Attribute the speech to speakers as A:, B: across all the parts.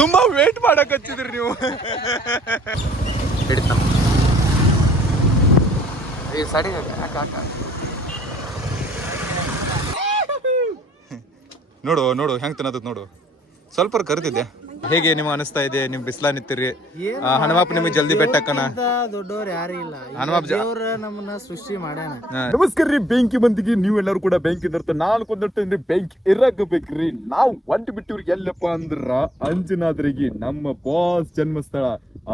A: ತುಂಬಾ ವೇಟ್ ಮಾಡಕ್ ಹಚ್ಚಿದ್ರಿ ನೀವು. ಸರಿ ನೋಡು ನೋಡು ಹೆಂಗ್ ತಿನ್ನೋದ್ ನೋಡು. ಸ್ವಲ್ಪ ಕರಿತಿದ್ದೆ ಹೇಗೆ ನಿಮ್ಗೆ ಅನಿಸ್ತಾ ಇದೆ? ನಿಮ್ ಬಿಸ್ಲಾ ನಿಂತಿರಿ ಹನುಮಾಪ್ ನಿಮಗೆ ಜಲ್ದಿ ಬೆಟ್ಟಕ್ಕನ
B: ದೊಡ್ಡವ್ರು ಯಾರು ಇಲ್ಲ.
A: ಹನುಮಾಪ್
B: ದೇವ್ರ ನಮ್ಮನ್ನ ಸೃಷ್ಟಿ ಮಾಡ್ಯಾನ.
C: ನಮಸ್ಕಾರ ರೀ ಬೆಂಕಿ ಮಂದಿಗೆ. ನೀವೆಲ್ಲರೂ ಕೂಡ ಬೆಂಕಿ ನಾಲ್ಕು ನಾನು ಅಂದ್ರೆ ಬೆಂಕಿ ಇರಾಕ ಬೇಕ್ರಿ ನಾವು ಒಂಟಿ ಬಿಟ್ಟಿವ್ರಿ ಎಲ್ಲಪ್ಪ ಅಂದ್ರ ಅಂಜನಾದ್ರಿಗೆ ನಮ್ಮ ಬಾಸ್ ಜನ್ಮಸ್ಥಳ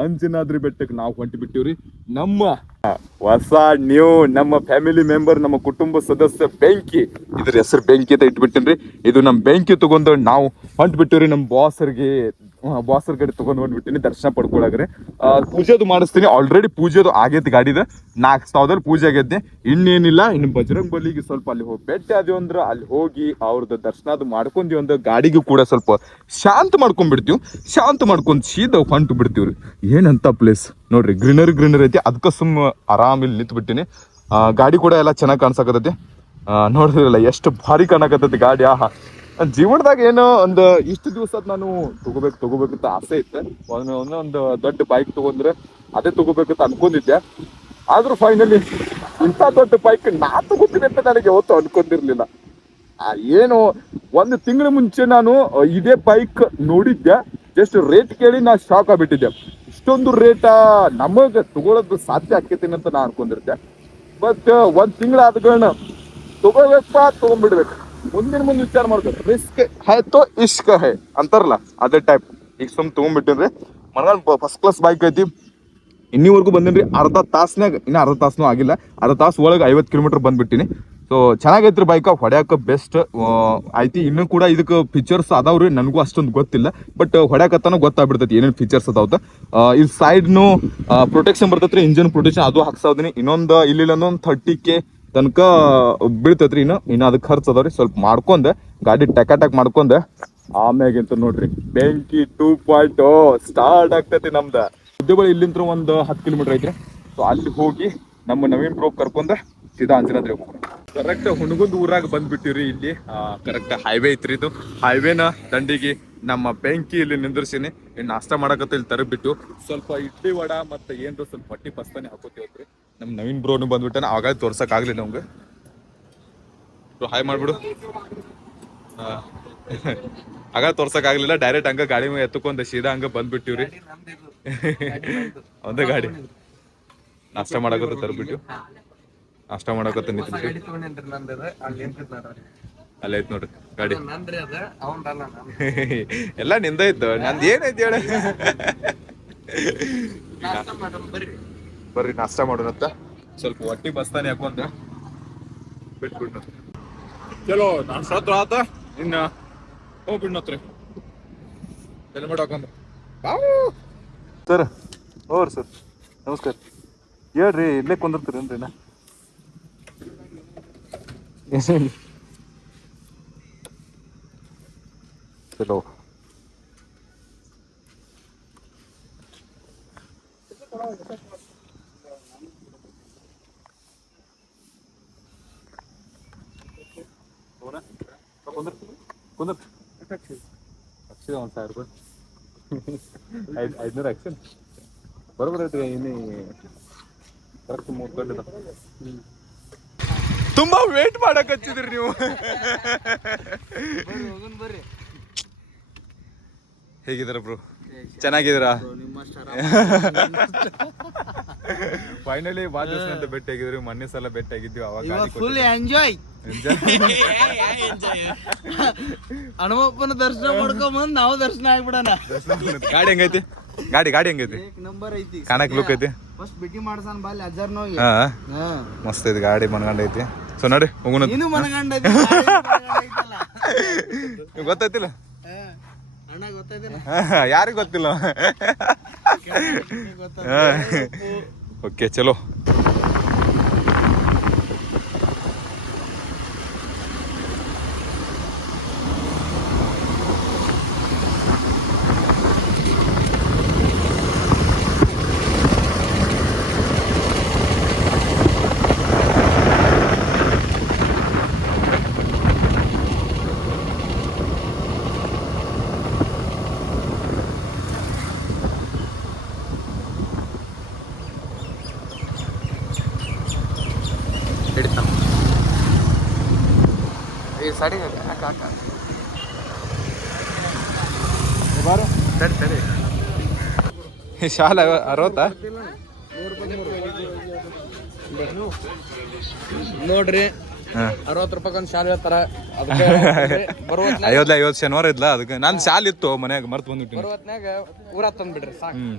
C: ಅಂಜನಾದ್ರಿ ಬೆಟ್ಟಕ್ಕೆ ನಾವು ಹೊಂಟಿ ಬಿಟ್ಟಿವ್ರಿ. ನಮ್ಮ ಹೊಸ ನ್ಯೂ ನಮ್ಮ ಫ್ಯಾಮಿಲಿ ಮೆಂಬರ್ ನಮ್ಮ ಕುಟುಂಬ ಸದಸ್ಯ ಬೆಂಕಿ. ಇದ್ರ ಹೆಸರು ಬೆಂಕಿ ಅಂತ ಇಟ್ಬಿಟ್ಟಿನ್ರಿ. ಇದು ನಮ್ಮ ಬೆಂಕಿ ತಗೊಂಡು ನಾವು ಹೊಂಟ್ಬಿಟ್ಟಿವ್ರಿ ನಮ್ಮ ಬಾಸರ್ಗೆ ಬಾಸರ್ ಗಾಡಿ ತಗೊಂಡ್ ಬಂದ್ಬಿಟ್ಟಿನಿ ದರ್ಶನ ಪಡ್ಕೊಳಗ್ರೆ ಆ, ಪೂಜೆದು ಮಾಡಿಸ್ತೀನಿ ಆಲ್ರೆಡಿ ಪೂಜೆದು ಆಗೈತಿ ಗಾಡಿದ ನಾಲ್ಕು ಸಾವಿರದಲ್ಲಿ ಪೂಜೆ ಆಗೈತೆ ಇನ್ನೇನಿಲ್ಲ ಇನ್ನು ಬಜರಂಗ್ ಬಲಿಗೆ ಸ್ವಲ್ಪ ಅಲ್ಲಿ ಹೋಗಿ ಭೇಟಿ ಆದ್ವಿ ಅಂದ್ರೆ ಅಲ್ಲಿ ಹೋಗಿ ಅವ್ರದ್ದು ದರ್ಶನ ಅದು ಮಾಡ್ಕೊಂಡ್ವಿ ಅಂದ್ರೆ ಗಾಡಿಗೂ ಕೂಡ ಸ್ವಲ್ಪ ಶಾಂತ ಮಾಡ್ಕೊಂಡ್ಬಿಡ್ತೀವಿ ಶಾಂತ ಮಾಡ್ಕೊಂಡು ಸೀದಾ ಹೊಂಟು ಬಿಡ್ತೀವ್ರಿ. ಏನಂತ ಪ್ಲೇಸ್ ನೋಡ್ರಿ ಗ್ರೀನರಿ ಗ್ರೀನರಿ ಐತಿ. ಅದಕ್ಕೆ ಸುಮ್ಮ ಆರಾಮ ಇಲ್ಲಿ ನಿಂತು ಬಿಟ್ಟಿನಿ ಗಾಡಿ ಕೂಡ ಎಲ್ಲ ಚೆನ್ನಾಗಿ ಕಾಣಿಸಕತ್ತೈತಿ. ನೋಡಿದ್ರಲ್ಲ ಎಷ್ಟು ಭಾರಿ ಕಾಣಕತ್ತೈತಿ ಗಾಡಿ. ಆಹಾ. ಜೀವನದಾಗ ಏನು ಒಂದು ಇಷ್ಟು ದಿವಸ ನಾನು ತಗೋಬೇಕು ತಗೋಬೇಕು ಅಂತ ಆಸೆ ಇತ್ತೆ. ಒಂದು ಒಂದೊಂದು ದೊಡ್ಡ ಬೈಕ್ ತಗೊಂಡ್ರೆ ಅದೇ ತಗೋಬೇಕಂತ ಅನ್ಕೊಂಡಿದ್ದೆ. ಆದ್ರೂ ಫೈನಲಿ ಇಂಥ ದೊಡ್ಡ ಬೈಕ್ ನಾ ತಗೋತೀನಿ ಅಂತ ನನಗೆ ಯಾವತ್ತು ಅನ್ಕೊಂಡಿರ್ಲಿಲ್ಲ. ಏನು, ಒಂದು ತಿಂಗಳ ಮುಂಚೆ ನಾನು ಇದೇ ಬೈಕ್ ನೋಡಿದ್ದೆ. ಜಸ್ಟ್ ರೇಟ್ ಕೇಳಿ ನಾ ಶಾಕ್ ಆಗ್ಬಿಟ್ಟಿದ್ದೆ. ಇಷ್ಟೊಂದು ರೇಟ ನಮಗೆ ತಗೊಳೋದು ಸಾಧ್ಯ ಆಕೈತಿ ಅಂತ ನಾ ಅನ್ಕೊಂಡಿರ್ತೆ ಬಟ್ ಒಂದು ತಿಂಗಳ ತಗೋಬೇಕಾ ತಗೊಂಡ್ಬಿಡ್ಬೇಕು. ಮುಂದಿನ ಮುಂದೆ ವಿಚಾರ ಮಾಡ್ಬೇಕು. ರಿಸ್ಕ್ ಹೈ ತೋ ಇಷ್ಕ ಹೈ ಅಂತಾರಲ್ಲ, ಅದೇ ಟೈಪ್ ಈಗ ಸುಮ್ ತೊಗೊಂಡ್ಬಿಟ್ಟಿನ್ರಿ ಮನಗಲ್ ಫಸ್ಟ್ ಕ್ಲಾಸ್ ಬೈಕ್ ಐತಿ. ಇನ್ನಿವರೆಗೂ ಬಂದೇನ್ರಿ ಅರ್ಧ ತಾಸ್ನಾಗ ಇನ್ನು ಅರ್ಧ ತಾಸ್ನು ಆಗಿಲ್ಲ. ಅರ್ಧ ತಾಸು ಒಳಗೆ ಐವತ್ತು ಕಿಲೋಮೀಟರ್ ಬಂದ್ಬಿಟ್ಟಿನಿ. ಸೊ ಚೆನ್ನಾಗೈತ್ರಿ ಬೈಕ್ ಹೊಡ್ಯಾಕ ಬೆಸ್ಟ್ ಐತಿ. ಇನ್ನೂ ಕೂಡ ಇದಕ್ಕೆ ಫೀಚರ್ಸ್ ಅದಾವ್ರಿ, ನನಗೂ ಅಷ್ಟೊಂದು ಗೊತ್ತಿಲ್ಲ. ಬಟ್ ಹೊಡ್ಯಾಕತ್ತಾನು ಗೊತ್ತಾಗ್ಬಿಡ್ತೈತಿ, ಏನೇನು ಫೀಚರ್ಸ್ ಅದಾವತ್ತ ಇದು ಸೈಡ್ನು ಪ್ರೊಟೆಕ್ಷನ್ ಬರ್ತೈತ್ರಿ ಇಂಜಿನ್ ಪ್ರೊಟೆಕ್ಷನ್ ಅದು ಹಾಕ್ಸಾವ್ದಿನಿ. ಇನ್ನೊಂದು ಇಲ್ಲಿಲ್ಲ ಒಂದು ಥರ್ಟಿ ಕೆ ತನಕ ಬೀಳ್ತೈತ್ರಿ ಇನ್ನು. ಇನ್ನು ಅದಕ್ಕೆ ಖರ್ಚು ಅದಾವ್ರಿ. ಸ್ವಲ್ಪ ಮಾಡ್ಕೊಂಡೆ. ಗಾಡಿ ಟೆಕಾಟಕ್ ಮಾಡ್ಕೊಂಡೆ. ಆಮ್ಯಾಗಿಂತ ನೋಡ್ರಿ. ಬೆಂಕಿ ಟೂ ಪಾಯಿಂಟ್ ಸ್ಟಾರ್ಟ್ ಆಗ್ತೈತಿ ನಮ್ದು. ಉದ್ಯೋಗ ಇಲ್ಲಿಂತ್ರ ಒಂದು ಹತ್ತು ಕಿಲೋಮೀಟರ್ ಐತ್ರಿ. ಸೊ ಅಲ್ಲಿ ಹೋಗಿ ನಮ್ಮ ನವೀನ್ ಪ್ರೋಪ್ ಕರ್ಕೊಂಡ. ಸೀದಾ ಅಂಜನಾದ್ರಿ ಕರೆಕ್ಟ್ ಹುಣಗುಂದ್ ಊರಾಗ ಬಂದ್ಬಿಟ್ಟಿವ್ರಿ ಇಲ್ಲಿ. ಕರೆಕ್ಟ್ ಹೈವೇ ಐತ್ರಿ ಇದು. ಹೈವೇನ ದಂಡಿಗೆ ನಮ್ಮ ಬೆಂಕಿ ಇಲ್ಲಿ ನಿಂದ್ರಸಿನಿ. ಇನ್ನು ನಾಷ್ಟ ಮಾಡಕತ್ತ ಇಲ್ಲಿ ತರಬಿಟ್ಟು ಸ್ವಲ್ಪ ಇಡ್ಲಿ ವಡ ಮತ್ತೆ ಏನ್ರ ಸ್ವಲ್ಪ ಹೊಟ್ಟಿ ಪಸ್ತಾನೆ ಹಾಕೋತೀವತ್ರಿ ನಮ್ಮ ನವೀನ್ ಬ್ರೋನು ಬಂದ್ಬಿಟ್ಟಾನ ಅವಾಗ ತೋರ್ಸಕ್ ಆಗ್ಲಿಲ್ಲ ನಮ್ಗೆ ಬ್ರೋ ಹಾಯ್ ಮಾಡ್ಬಿಡು ಆಗ ತೋರ್ಸಕ್ ಆಗ್ಲಿಲ್ಲ ಡೈರೆಕ್ಟ್ ಹಂಗ ಗಾಡಿ ಮೇಲೆ ಎತ್ತಕೊಂಡ್ ಸೀದಾ ಹಂಗ ಬಂದ್ಬಿಟ್ಟಿವ್ರಿ ಒಂದೇ ಗಾಡಿ ನಾಷ್ಟ ಮಾಡಕತ್ತ ತರ್ಬಿಟ್ಟು ನಾಷ್ಟ ಮಾಡಕತ್ತ ನಿಂತ್ಬಿಟ್ಟು ಅಲ್ಲೇ ಐತ್ ನೋಡ್ರಿ ಗಾಡಿ.
B: ನನ್ರಿ ಅದ ಅವನ್ದಲ್ಲ
A: ಎಲ್ಲ ನಿಂದ ಇತ್ತು ನಂದ್ ಏನೈತಿ ಹೇಳ? ಬರ್ರಿ. ನಾಷ್ಟ ಮಾಡೋಣತ್ತ ಸ್ವಲ್ಪ ಹೊಟ್ಟಿ ಬಸ್ತಾನೆ ಹಾಕೊಂಡ. ಬಿಟ್ಬಿಡ್ನ. ಚಲೋ ಸತ್ರ ಆತ. ಇನ್ನ ಹೋಗ್ಬಿಡ್ನತ್ರಿ ಹೆಲ್ಮೆಟ್ ಹಾಕೊಂಡ್ರಿ ಸರ್ ಓರ್ ಸರ್. ನಮಸ್ಕಾರ. ಹೇಳ್ರಿ ಇಲ್ಲೇ ಕುಂದಿರ್ತೀರೇನ್ರಿ ನಾ? ಅಕ್ಷರ ಒಂದು ಸಾವಿರ ರೂಪಾಯಿ ಐದು ಐದುನೂರು ಅಕ್ಷನ್ ಬರೋಬರ ಐತಿ ಇನ್ನಿ ಕರೆಕ್ಟ್ ಮೂರು ಗಂಟೆ ತುಂಬಾ ವೇಟ್ ಮಾಡಕ್ ಹಚ್ಚಿದ್ರಿ ನೀವು.
B: ಬರ್ರಿ.
A: ಹೇಗಿದ್ದೀರ ಬ್ರೋ? ಚೆನ್ನಾಗಿದ್ದೀರಾ? ಫೈನಲಿ ಬಾಜಸ್ ಅಂತ ಭೇಟಿ ಆಗಿದ್ರಿ ಮೊನ್ನೆ ಸಲ ಭೇಟಿ ಆಗಿದ್ವಿ ಅವಾಗ
B: ಫುಲ್ ಎಂಜಾಯ್ ಹನುಮಪ್ಪನ ದರ್ಶನ ಮಾಡ್ಕೊಂಬಂದ್ ನಾವು ದರ್ಶನ ಆಗ್ಬಿಡಣ.
A: ಗಾಡಿ ಹೆಂಗೈತಿ? ಗಾಡಿ ಗಾಡಿ ಹೆಂಗೈತಿ?
B: ನಂಬರ್ ಐತಿ.
A: ಕಾಣಕ್ ಲುಕ್ ಐತಿ?
B: ಫಸ್ಟ್ ಭೇಟಿ ಮಾಡ್ಸನ್ ಬಾಲ್
A: ಅಜ್ಜರ್
B: ನೋಗಿ
A: ಮಸ್ತ್ ಐತಿ ಗಾಡಿ ಮನಗಂಡ ಐತಿ. ಸೊ ನೋಡಿ ಹೋಗೋಣ
B: ನೀನು ಮನಗಂಡ ಐತಿ, ಗಾಡಿ ಮನಗಂಡ ಐತಲ್ಲ.
A: ನಿಮ್ಗ್ ಗೊತ್ತೈತಿಲ್ಲ
B: ಹಾ. ಅಣ್ಣ ಗೊತ್ತೈತಿಲ್ಲ
A: ಯಾರಿಗ್ ಗೊತ್ತಿಲ್ಲ? ಓಕೆ ಚಲೋ. ಸರಿ ಹಾಕ ಸರಿ
C: ತಡಿ ಶಾಲ ಅರವತ್ತಾ?
A: ನೋಡ್ರಿ
C: ಅರವತ್
A: ಅರವತ್ತು ರೂಪಾಯಿ ಒಂದು ಶಾಲೆ ಹೇಳ್ತಾರ.
C: ಐವತ್ಲ ಐವತ್ತು ಶನಿವಾರ ಇದ್ಲಾ? ಅದಕ್ಕೆ ನಾನು ಶಾಲೆ ಇತ್ತು ಮನ್ಯಾಗ ಮರ್ತು ಬಂದ್ಬಿಟ್ಟು
A: ಹೊತ್ನ್ಯಾಗ ಊರ ತಂದ್ಬಿಡ್ರಿ ಸಾಕು.
C: ಹ್ಮ್.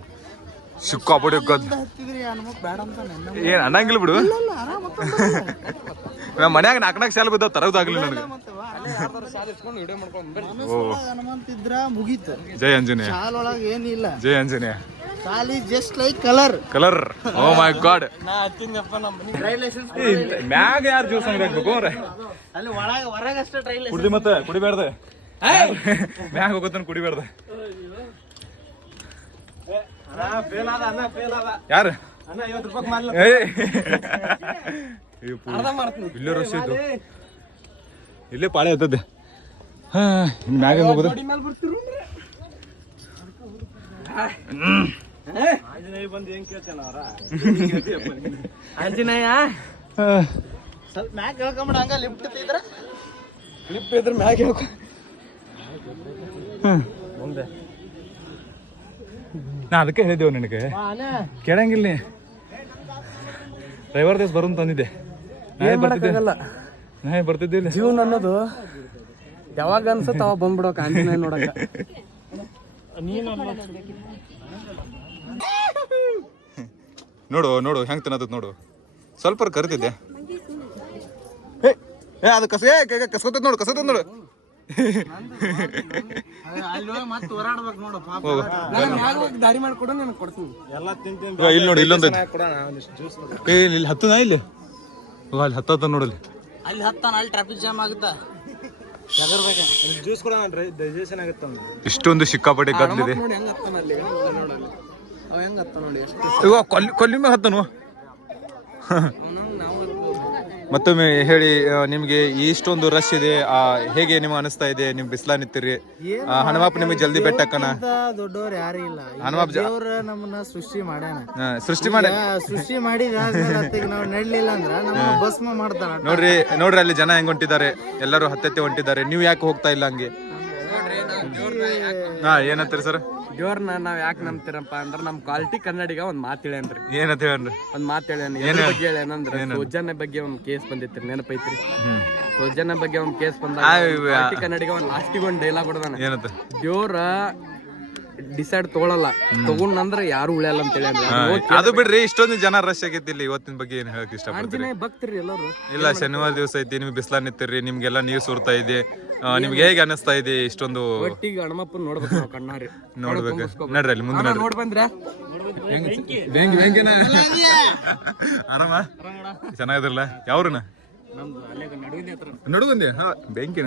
C: ಸಿಕ್ಕಾಪಡಿ ಏನ್ ಅನ್ನಂಗಿಲ್ಲ ಬಿಡು. ಮನ್ಯಾಗ ನಾಲ್ಕು ನಾಲ್ಕು ಶಾಲೆ ಬಿದ್ದಾವ ತರೋದಾಗ್ಲಿ ನನಗೆ.
B: ಹನುಮಂತಿದ್ರ ಮುಗೀತು
C: ಜೈ
B: ಅಂಜನೇಯ ಏನಿಲ್ಲ
C: ಜೈ ಅಂಜನೇಯ
B: ಶಾಲಿ just like colour
C: colour oh my god
A: ನಾ ಹತ್ತಿಂದಪ್ಪ ನಮ್ಮ
B: ಡ್ರೈ ಲೈಸೆನ್ಸ್
C: ಮ್ಯಾಗ ಯಾರು ಜ್ಯೂಸ್ ಅಂಗಡಿ ಹಾಕ್ಬೇಕು
B: ಅಲ್ಲಿ ಒಳಗ
C: ಕುಡ್ದಿ ಮತ್ತೆ ಕುಡಿಬೇಡ್ದ. ಮ್ಯಾಗ ಹೋಗೋತನ ಕುಡಿಬೇಡ್ದ. ಯಾರು? ಐವತ್ತು ಏ. ಮಾಡ್ಲಿ ಇಲ್ಲೇ ರಶ್ ಇತ್ತು ಇಲ್ಲೇ ಪಾಳೆ ಎತ್ತದ್ದೆ ಹಾ ಮ್ಯಾಗ ಹೆಂಗ್ ಹೋಗೋದು?
A: ಆಂಜನೇಯ.
B: ಸ್ವಲ್ಪ ಮ್ಯಾಗ ಹೇಳ್ಕೊಂಬಿಡ ಹಂಗ ಲಿಫ್ಟ್ ಇದ್ರ
A: ಲಿಫ್ಟ್ ಇದ್ರ ಮ್ಯಾಗ ಹೇಳ್ಕೊ. ಮುಂದೆ.
C: ನಾ ಅದಕ್ಕೆ ಹೇಳಿದ್ದೆವು ನಿನಗೆ. ಕೇಳಂಗಿಲ್ಲ ನೀ. ರವಿವಾರ ದಿವಸ ಬರೋನ್ ತಂದಿದ್ದೆ. ನಾಳೆ ಬರ್ತಿದ್ದೆ. ಬರ್ತಿದ್ದಿಲ್ಲ
A: ಜೀವನ ಅನ್ನೋದು ಯಾವಾಗ ಅನ್ಸುತ್ತ ಅವಾಗ ಬಂದ್ಬಿಡೋಕ ಆಂಜನೇಯ ನೋಡಕ
C: ನೋಡು ನೋಡು ಹೆಂಗ್ ತಿನ್ನತತ್ ನೋಡು. ಸ್ವಲ್ಪ ಕರಿತಿದ್ದೆ ಏ ಏ, ಅದು ಕಸ ಏ ಕಸ್ಕೊತದ್ ನೋಡು ಕಸತದ್ ನೋಡು.
B: ಅಲ್ಲಿ ಮತ್ತೆ ಹೋರಾಡ್ಬೇಕು ನೋಡು ಪಾಪ
C: ಹೋಗು
A: ದಾರಿ ಮಾಡ್ಕೊಡು ನಾನು ಕೊಡ್ತೀನಿ.
C: ಇವಾಗ ಇಲ್ಲಿ ನೋಡಿ ಇಲ್ಲೊಂದು ಇಲ್ಲಿ ಇಲ್ಲಿ ಹತ್ತದ ಇಲ್ಲಿ? ಅಲ್ಲಿ ಹತ್ತದ ನೋಡಲ್ಲಿ.
B: ಅಲ್ಲಿ ಹತ್ತಾನ ಅಲ್ಲಿ ಟ್ರಾಫಿಕ್ ಜಾಮ್ ಆಗುತ್ತಾ? ಎಗರ್ಬೇಕ
A: ಜ್ಯೂಸ್ ಕೊಡ ಡೈಜೆಷನ್ ಆಗುತ್ತೆ
C: ಇಷ್ಟೊಂದು ಸಿಕ್ಕಾಪಟ್ಟೆ ಗದ್ಲಿದೆ
A: ನೋಡಿ ಹೆಂಗ್ ಹತ್ತಾನ ಅಲ್ಲಿ? ನೋಡಲ್ಲಿ ಅವ ಹೆಂಗ್ ಹತ್ತ ನೋಡಿ ಎಷ್ಟು
C: ಕೊಲ್ಲಿ ಕೊಲ್ಲಿ ಮ್ಯಾಗ ಹತ್ತನು. ಮತ್ತೊಮ್ಮೆ ಹೇಳಿ ಆ, ನಿಮ್ಗೆ ಇಷ್ಟೊಂದು ರಶ್ ಇದೆ ಆ, ಹೇಗೆ ನಿಮ್ಗೆ ಅನಿಸ್ತಾ ಇದೆ ನಿಮ್ ಬಿಸ್ಲಾ ನಿಂತಿರಿ ಆ, ಹನುಮಪ್ಪ ನಿಮಗೆ ಜಲ್ದಿ ಬೆಟ್ಟಕ್ಕನ
B: ದೊಡ್ಡವ್ರು ಯಾರು ಇಲ್ಲ.
C: ಹನುಮಪ್ಪ ಜ-
B: ದೇವ್ರ ನಮ್ಮನ್ನ ಸೃಷ್ಟಿ ಮಾಡ್ಯಾನ.
C: ಆ, ಸೃಷ್ಟಿ ಮಾಡಿ
B: ಸೃಷ್ಟಿ ಮಾಡಿ ನಾವು ನಡ್ಲಿಲ್ಲ ಅಂದ್ರೆ ನಮ್ಮ ಭಸ್ಮ ಮಾಡ್ತಾರ.
C: ನೋಡ್ರಿ ನೋಡ್ರಿ ಅಲ್ಲಿ ಜನ ಹೆಂಗ್ ಹೊಂಟಿದ್ದಾರೆ. ಎಲ್ಲರೂ ಹತ್ತತ್ತೆ ಹೊಂಟಿದ್ದಾರೆ. ನೀವು ಯಾಕೆ ಹೋಗ್ತಾ ಇಲ್ಲ ಹಂಗೆ? ಹಾ ಏನಂತೀರಿ ಸರ್?
A: ದೇವ್ರನ್ನ ನಾವ್ ಯಾಕೆ ನಂಬ್ತಿರಪ್ಪ ಅಂದ್ರ ನಮ್ ಕ್ವಾಲಿಟಿ ಕನ್ನಡಿಗ ಒಂದ್ ಮಾತ್ ಹೇಳ್ಯಾನ್ರಿ.
C: ಏನಂತ ಹೇಳ್ರಿ
A: ಒಂದ್ ಮಾತ್ ಹೇಳ್ಯಾನ. ಏನ್ ಬಗ್ಗೆ ಹೇಳ್ಯಾನಂದ್ರ ಸೌಜನ್ಯ ಬಗ್ಗೆ ಒಂದ್ ಕೇಸ್ ಬಂದಿತ್ರಿ ನೆನಪೈತ್ರಿ ಸೌಜನ್ಯ ಬಗ್ಗೆ ಒಂದ್ ಕೇಸ್ ಬಂದಾಗ ಕನ್ನಡಿಗ ಒಂದ್ ಲಾಸ್ಟಿಗೆ ಒಂದ್ ಡೈಲಾಗ್ ಹೊಡೆದಾನ.
C: ಏನಂತ?
A: ದೇವ್ರ ಡಿಸೈಡ್ ತಗೊಳಲ್ಲ. ತಗೊಂಡ್ನಂದ್ರ ಯಾರು ಉಳಿಯಲ್ಲ ಅಂತ ಹೇಳಿ
C: ಅದು ಬಿಡ್ರಿ ಇಷ್ಟೊಂದು ಜನ ರಶ್ ಆಗೈತಿ ಇಲ್ಲಿ ಇವತ್ತಿನ ಬಗ್ಗೆ ಏನ್ ಹೇಳಕ್ ಇಷ್ಟಪಡ್ತೀರಿ?
A: ಆಂಜನೇಯ ಭಕ್ತರಿ ಎಲ್ಲರೂ.
C: ಇಲ್ಲ ಶನಿವಾರ ದಿವಸ ಐತಿ ನಿಮ್ಗೆ ಬಿಸ್ಲಾ ನಿತ್ತಿರಿ ನಿಮ್ಗೆಲ್ಲ ನೀರ್ ಸುರ್ತಾ ಇದೆ. ಆ, ನಿಮ್ಗೆ ಹೇಗೆ ಅನಿಸ್ತಾ ಇದೆ ಇಷ್ಟೊಂದು?
A: ಒಟ್ಟಿಗೆ ಹಣಮಪ್ಪನ್ ನೋಡ್ಬೇಕು ನಾವು ಕಣ್ಣಾರಿ.
C: ನೋಡ್ಬೇಕು. ನಡ್ರಿ ಅಲ್ಲಿ ಮುಂದೆ ನಡ್ರಿ.
A: ನೋಡ್ ಬಂದ್ರ?
C: ಆರಾಮ? ಚೆನ್ನಾಗಿದ್ರಲ್ಲ?
A: ಯಾವ್ರ
C: ನಡುಗಂದಿ ಹಾ ಬೆಂಕಿ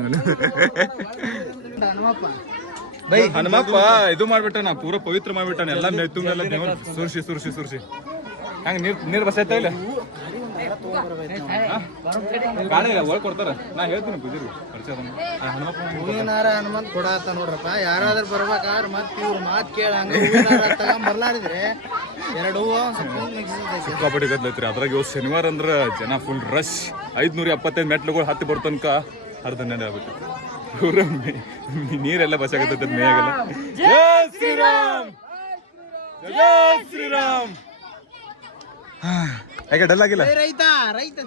B: ಹನುಮಪ್ಪ
C: ಹನುಮಪ್ಪ ಇದು ನಾ ಪೂರ ಪವಿತ್ರ ಮಾಡ್ಬಿಟ್ಟಾನ. ಎಲ್ಲ ಮೆತ್ತು ಮೇಲೆ ದೇವ್ರ ಸುರ್ಸಿ ಸುರ್ಸಿ ಸುರ್ಸಿ. ಹಂಗ ನೀರ್ ನೀರ್ ಬಸೈತ ಇಲ್ಲ? ಗಾಡಿ ಇಲ್ಲ ಒಳಗ್ ಕೊಡ್ತಾರ. ನಾ ಹೇಳ್ತೀನಿ ಪೂಜಾರಿ ಪರಿಚಯ
B: ಹೂವಿನಾರ ಹನುಮಂತ್ ಕೊಡಾತ ನೋಡ್ರಪ್ಪ. ಯಾರಾದ್ರೂ ಬರ್ಬೇಕಾದ್ರೆ ಮತ್ತೆ ಇವ್ರ ಮಾತ್ ಕೇಳ ಹಂಗ ಬರ್ಲಾಡಿದ್ರೆ ಎರಡು
C: ಸಿಕ್ಕಾಪಟ್ಟಿ ಗದ್ಲೈತ್ರಿ. ಅದ್ರಾಗ ಇವತ್ತು ಶನಿವಾರ ಅಂದ್ರ ಜನ ಫುಲ್ ರಶ್ ಐದ್ನೂರ ಎಪ್ಪತ್ತೈದು ಮೆಟ್ಲುಗಳು ಹತ್ತಿ ಬರ್ತನಕ ಅರ್ಧ ನೆನೆ ಆಗ್ಬಿಟ್ಟು ನೀರೆಲ್ಲ ಬಸಾಗತ್ತ ಮೇಗಲ್ಲ. ಜಯ ಶ್ರೀರಾಮ್. ಜಯ ಶ್ರೀರಾಮ್. ಯಾಕೆ ಡಲ್ ಆಗಿಲ್ಲ?
B: ರೈತ ರೈತ.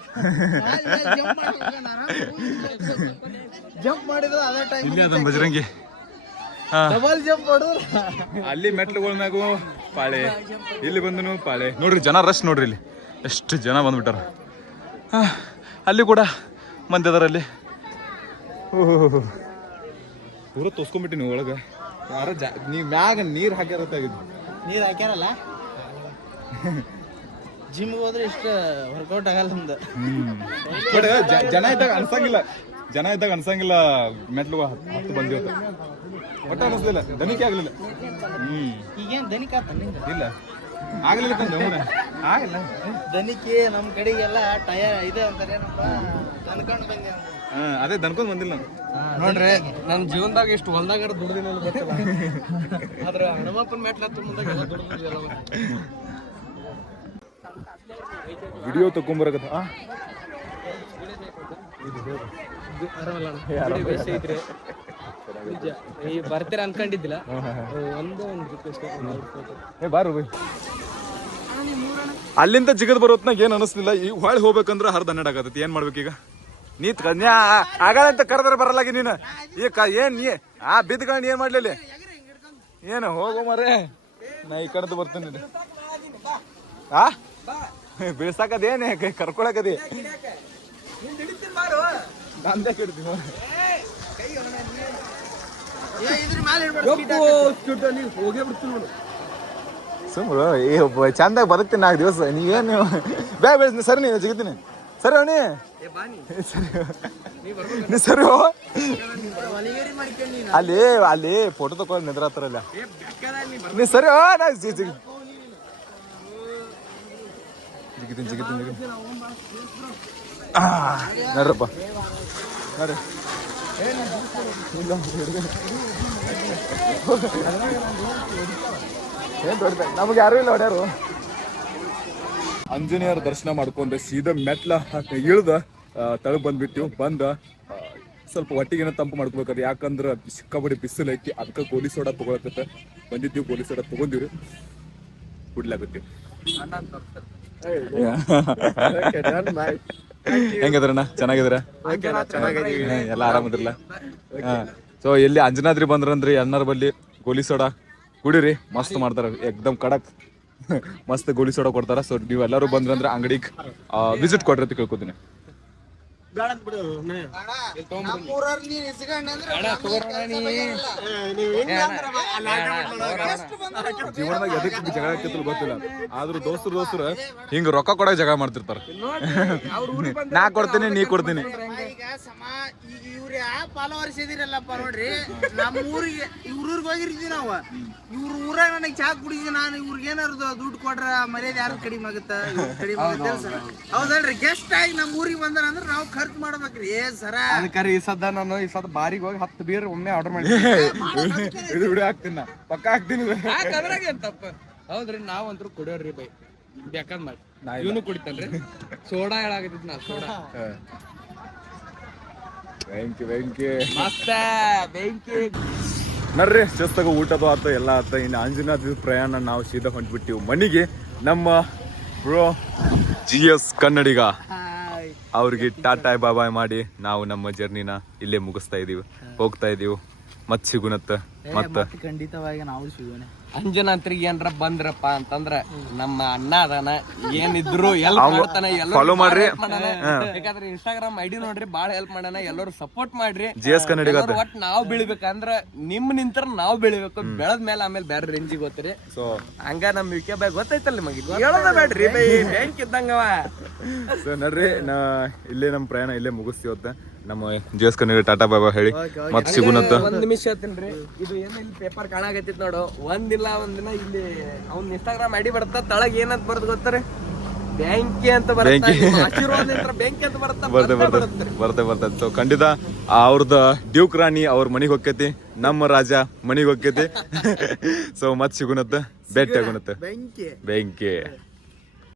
B: ಜಂಪ್ ಮಾಡಿದ್ರು ಅದೇ ಟೈಮ್
C: ಇಲ್ಲಿ ಅದನ್ನ ಬಜರಂಗಿ
B: ಡಬಲ್ ಜಂಪ್ ಮಾಡಿದ್ರು
C: ಅಲ್ಲಿ ಮೆಟ್ಲುಗಳ ಮ್ಯಾಗೂ ಪಾಳೆ. ಇಲ್ಲಿ ಬಂದನು ಪಾಳೆ. ನೋಡ್ರಿ ಜನ ರಶ್ ನೋಡ್ರಿ ಇಲ್ಲಿ. ಎಷ್ಟು ಜನ ಬಂದ್ಬಿಟ್ಟಾರ. ಹಾ, ಅಲ್ಲಿ ಕೂಡ ಮಂದಿ ಅಲ್ಲಿ ಪೂರ ತೋಸ್ಕೊಂಬಿಟ್ಟಿ ನೀವು ಒಳಗೆ. ಯಾರ ಜಾ ನೀವು ಮ್ಯಾಗ ನೀರು ಹಾಕ್ಯಾರತ್ತಾಗಿದ್ದು
B: ನೀರ್ ಹಾಕ್ಯಾರಲ್ಲ? ಜಿಮ್ ಹೋದ್ರೆ ಇಷ್ಟ ವರ್ಕೌಟ್ ಆಗಲ್ಲ ನಮ್ದು.
C: ಬಟ್ ಜನ ಇದ್ದಾಗ ಅನ್ಸಂಗಿಲ್ಲ. ಜನ ಇದ್ದಾಗ ಅನ್ಸಂಗಿಲ್ಲ ಮೆಟ್ಲು ಹತ್ತು ಬಂದಿವತ್ತ ಒಟ್ಟ ಅನಿಸ್ಲಿಲ್ಲ. ದನಿಕೆ ಆಗ್ಲಿಲ್ಲ. ಹ್ಮ್.
B: ಈಗೇನ್ ದನಿಕ
C: ಇಲ್ಲ. ಆಗ್ಲಿಲ್ಲ ತಂದೆ. ಆಗಿಲ್ಲ.
B: ದನಿಕೆ ನಮ್ ಕಡೆಗೆಲ್ಲ ಟಯರ್ ಇದೆ ಅಂತಾರೆ ಏನಪ್ಪ? ಅನ್ಕೊಂಡು ಬಂದೆ
C: ಅದೇ ದನ್ಕೊಂಡ್ ಬಂದಿಲ್ಲ ನಾನು.
A: ನೋಡ್ರಿ ನನ್ನ ಜೀವನದಾಗ ಇಷ್ಟು ಹೊಲ್ದಾಗ ದುಡ್ದಿನ ಗೊತ್ತಿಲ್ಲ. ಆದ್ರೆ ಹಣಮಪ್ಪನ ಮೆಟ್ಲ ಮುಂದಾಗ ಎಲ್ಲ ದುಡ್ದಿಲ್ಲ
C: ವಿಡಿಯೋ ತಗೊಂಬರಕತ್ತ
A: ಈ ಬರ್ತೀರ ಅನ್ಕೊಂಡಿದ್ದಿಲ್ಲ? ಒಂದು ಒಂದು ರಿಕ್ವೆಸ್ಟ್
C: ಏ ಬಾರು ಬೈ. ಅಲ್ಲಿಂದ ಜಿಗದ್ ಬರೋತ್ನಾಗ ಏನ್ ಅನಿಸ್ಲಿಲ್ಲ? ಈಗ ಹೊಳೆ ಹೋಗ್ಬೇಕಂದ್ರ ಹರ್ದ ಹನ್ನೆರಡು ಆಗತ್ತೈತಿ. ಏನ್ ಮಾಡ್ಬೇಕೀಗ? ನೀತ್ ಕನ್ಯಾ ಕರೆದ್ರೆ ಬರಲ್ಲ ಬರಲಾಗಿ ನೀನು. ಈ ಕ ಏನ್ ನೀ ಆ ಬಿದ್ಕೊಂಡು ಏನ್ ಮಾಡ್ಲಿಲ್ಲ ಏನು ಹೋಗೋ ಮರೆ ನಾ ಈ ಕಡೆದು ಬರ್ತೀನಿ. ಆ? ಬೀಳ್ಸಾಕದೇನೆ ಕರ್ಕೊಳಕದಿ. ನಂದೇ
A: ನೋಡು.
C: ಸುಮ್ರು ಏ ಚಂದಾಗಿ ಬದುಕ್ತೀನಿ ನಾಲ್ಕು ದಿವಸ. ನೀವೇನು ಬೇಗ ಬೆಳೆಸ್ತೀನಿ ಸರಿ ನೀನು ಜಿಗಿತೀನಿ ಸರಿ ಅವಣಿ ಸರಿ. ನೀ ಸರಿ ಅಲ್ಲಿ ಅಲ್ಲಿ ಫೋಟೋ ತಗೊಂಡು ನಿದ್ರಾತ್ರಲ್ಲ ನೀ ಸರಿ ನಾ ಜಿಗಿ ಜಿಗಿತೀನಿ ಜಿಗಿತೀನಿ ನಡ್ರಪ್ಪ ನಡ್ರಿ ಏನ್ ದೊಡ್ಡ ನಮ್ಗೆ ಯಾರು ಇಲ್ಲ ಹೊಡ್ಯಾರು ಆಂಜನೇಯರ ದರ್ಶನ ಮಾಡ್ಕೊಂಡೆ, ಸೀದಾ ಮೆಟ್ಲ ಇಳ್ದ ತಳಗ್ ಬಂದ್ಬಿಟ್ಟಿವ್ ಬಂದ ಸ್ವಲ್ಪ ಹೊಟ್ಟಿಗೆನ ತಂಪು ಮಾಡ್ಕೋಬೇಕಾದ್ರೆ, ಯಾಕಂದ್ರ ಸಿಕ್ಕಾಬಡಿ ಬಿಸಿಲು ಐತಿ ಅದಕ್ಕೆ ಗೋಲಿ ಸೋಡಾ ತಗೊಳಕತ್ತ. ಬಂದಿದ್ದೀವಿ ಗೋಲಿ ಸೋಡಾ ತಗೊಂಡಿವ್ರಿ. ಕುಡ್ಲಾಕತ್ತೀವಿ ಹೆಂಗದ್ರಣ್ಣ? ಚೆನ್ನಾಗಿದ್ರ ಎಲ್ಲ ಆರಾಮದಿಲ್ಲ ಸೊ ಎಲ್ಲಿ ಅಂಜನಾದ್ರಿ ಬಂದ್ರಂದ್ರಿ, ಅಣ್ಣರ ಬಲ್ಲಿ ಗೋಲಿ ಸೋಡಾ ಕುಡಿರಿ, ಮಸ್ತ್ ಮಾಡ್ತಾರ, ಎಕ್ದಮ್ ಕಡಕ್. ಮಸ್ತ್ ಗೋಲಿ ಸೋಡ ಕೊಡ್ತಾರ ಸೊ ನೀವು ಎಲ್ಲರೂ ಬಂದ್ರಂದ್ರೆ ಅಂಗಡಿಗೆ ವಿಸಿಟ್ ಕೊಡ್ರಿ ಅಂತ ಕೇಳ್ಕೊತೀನಿ ಜೀವನದಾಗ ಎದಕ್ಕೆ ಜಗಳ ಆಕೈತಲ್ಲ ಗೊತ್ತಿಲ್ಲ ಆದ್ರೂ ದೋಸ್ತರು ದೋಸ್ತರು ಹಿಂಗ ರೊಕ್ಕ ಕೊಡಕ್ ಜಗಳ ಮಾಡ್ತಿರ್ತಾರ ನಾ ಕೊಡ್ತೀನಿ ನೀ ಕೊಡ್ತೀನಿ
B: ಈಗ ಸಮ ಈಗ ಇವ್ರ ಫಾಲೋವರ್ಸ್ ಇದಿರಲ್ಲಪ್ಪ ನೋಡ್ರಿ ನಮ್ಮ ಊರಿಗೆ ಇವ್ರ ಊರಿಗೆ ಹೋಗಿರ್ತೀವಿ ನಾವು. ಇವ್ರ ಊರಾಗ ನನಗೆ ಚಾ ಕುಡಿದ್ವಿ ನಾನು ಇವ್ರಿಗೆ ಏನಾರು ದುಡ್ಡು ಕೊಟ್ರ ಮರ್ಯಾದೆ ಯಾರು ಕಡಿಮೆ ಆಗುತ್ತ? ಕಡಿಮೆ ಆಗುತ್ತೆ ಸರ್? ಹೌದಲ್ರಿ ಗೆಸ್ಟ್ ಆಗಿ ನಮ್ಮ ಊರಿಗೆ ಬಂದ್ರ ಅಂದ್ರೆ ನಾವು ಖರ್ಚು ಮಾಡ್ಬೇಕ್ರಿ. ಏ ಸರ.
A: ಅದಕ್ಕೆ ಈ ಸದ್ದ ನಾನು ಈ ಸದ್ದ ಬಾರಿಗೆ ಹೋಗಿ ಹತ್ತು ಬೀರ್ ಒಮ್ಮೆ ಆರ್ಡರ್ ಮಾಡಿ.
C: ಇದು ಹಾಕ್ತೀನಿ ನಾ. ಪಕ್ಕ ಹಾಕ್ತೀನಿ ಇದು.
A: ಅದ್ರಾಗ ಏನ್ ತಪ್ಪ? ಹೌದ್ರಿ ನಾವಂತ್ರು ಕುಡಿಯೋರ್ರಿ ಬೈ. ಬೇಕಾದ್ ಮಾಡಿ. ಇವನು ಕುಡಿತಾನ್ರಿ. ಸೋಡಾ ಹೇಳಾಗತ್ತಿದ್ ನಾ ಸೋಡಾ.
C: ಬೆಂಕಿ ಬೆಂಕಿ
A: ಮತ್ತೆ ಬೆಂಕಿ
C: ನರ್ರಿ ಚಸ್ತಾಗ ಊಟದು ಆತ ಎಲ್ಲ ಆತ. ಇನ್ನು ಅಂಜನಾದ್ರಿ ಪ್ರಯಾಣ ನಾವು ಸೀದಾ ಹೊಂಟ್ಬಿಟ್ಟಿವಿ. ಮನೆಗೆ ನಮ್ಮ ಬ್ರೋ ಜಿ ಎಸ್ ಕನ್ನಡಿಗ. ಅವ್ರಿಗೆ ಟಾಟಾ ಬಾಯ್ ಮಾಡಿ ನಾವು ನಮ್ಮ ಜರ್ನಿನ ಇಲ್ಲೇ ಮುಗಿಸ್ತಾ ಇದೀವಿ. ಹೋಗ್ತಾ ಇದೀವಿ. ಮತ್ ಸಿಗುನತ್ತ ಮತ್ತ?
B: ಖಂಡಿತವಾಗಿ ನಾವು ಸಿಗೋಣ.
A: ಅಂಜನಾತ್ರಿಗೆ ಏನ್ರ ಬಂದ್ರಪ್ಪ ಅಂತಂದ್ರ ನಮ್ಮ ಅಣ್ಣ ಅದಾನ ಏನಿದ್ರು ಎಲ್ಪ್ ಮಾಡ್ತಾನೆ ಎಲ್ಲರೂ
C: ಮಾಡ್ರಿ.
A: ಬೇಕಾದ್ರೆ ಇನ್ಸ್ಟಾಗ್ರಾಮ್ ಐಡಿ ನೋಡ್ರಿ ಬಾಳ ಹೆಲ್ಪ್ ಮಾಡಾನ ಎಲ್ಲರೂ ಸಪೋರ್ಟ್ ಮಾಡ್ರಿ.
C: ಜಿ ಎಸ್ ಕನ್ನಡಿಗ
A: ಒಟ್ ನಾವ್ ಬೆಳಿಬೇಕಂದ್ರ ನಿಮ್ ನಿಂತರ ನಾವ್ ಬೆಳಿಬೇಕು. ಬೆಳದ್ ಮೇಲೆ ಆಮೇಲೆ ಬೇರೆ ರೇಂಜಿಗೆ ಗೊತ್ತ್ರಿ
C: ಸೊ
A: ಹಂಗ ನಮ್ ಯುಕೆ ಬಾಯ್ ಗೊತ್ತೈತಲ್ಲ ನಿಮಗೆ? ಹೇಳೋದ ಬೇಡ್ರಿ ಬೈ ಬ್ಯಾಂಕ್ ಇದ್ದಂಗವ.
C: ಸೊ ನೋಡ್ರಿ ನಾ ಇಲ್ಲೇ ನಮ್ ಪ್ರಯಾಣ ಇಲ್ಲೇ ಮುಗಿಸ್ತೀವತ್ತ ನಮ್ಮ ಜಿ ಎಸ್ ಕನ್ನಡಿಗ ಟಾಟಾ ಬಾಬಾ ಹೇಳಿ. ಮತ್ತೆ ಸಿಗುನತ್ತ
A: ಒಂದ್ ನಿಮಿಷ ಹೇಳ್ತೀನಿ ಇದು ಏನ ಇಲ್ಲಿ ಪೇಪರ್ ಕಾಣಾಕತ್ತಿತ್ತು ನೋಡು. ಒಂದಿಲ್ಲ ಒಂದಿನ ಇಲ್ಲಿ ಅವ್ನ ಇನ್ಸ್ಟಾಗ್ರಾಮ್ ಐಡಿ ಬರ್ತಾ ತಳಗ್ ಏನಂತ ಬರ್ದು ಗೊತ್ತಾರೆ? ಬ್ಯಾಂಕಿ ಅಂತ ಬರುತ್ತೆ?
C: ಬ್ಯಾಂಕಿ.
A: ಅಂತ ಬರುತ್ತಾ?
C: ಸೊ ಖಂಡಿತ ಅವ್ರದ ಡ್ಯೂಕ್ ರಾಣಿ ಅವ್ರ ಮನಿಗ್ ಹೊಕ್ಕೈತಿ. ನಮ್ಮ ರಾಜ ಮನಿಗ್ ಹೊಕ್ಕೈತಿ. ಸೊ ಮತ್ ಸಿಗುನತ್ತ? ಬೆಟ್ಟ ಆಗುನತ್ತ?
B: ಬೆಂಕಿ
C: ಬೆಂಕಿ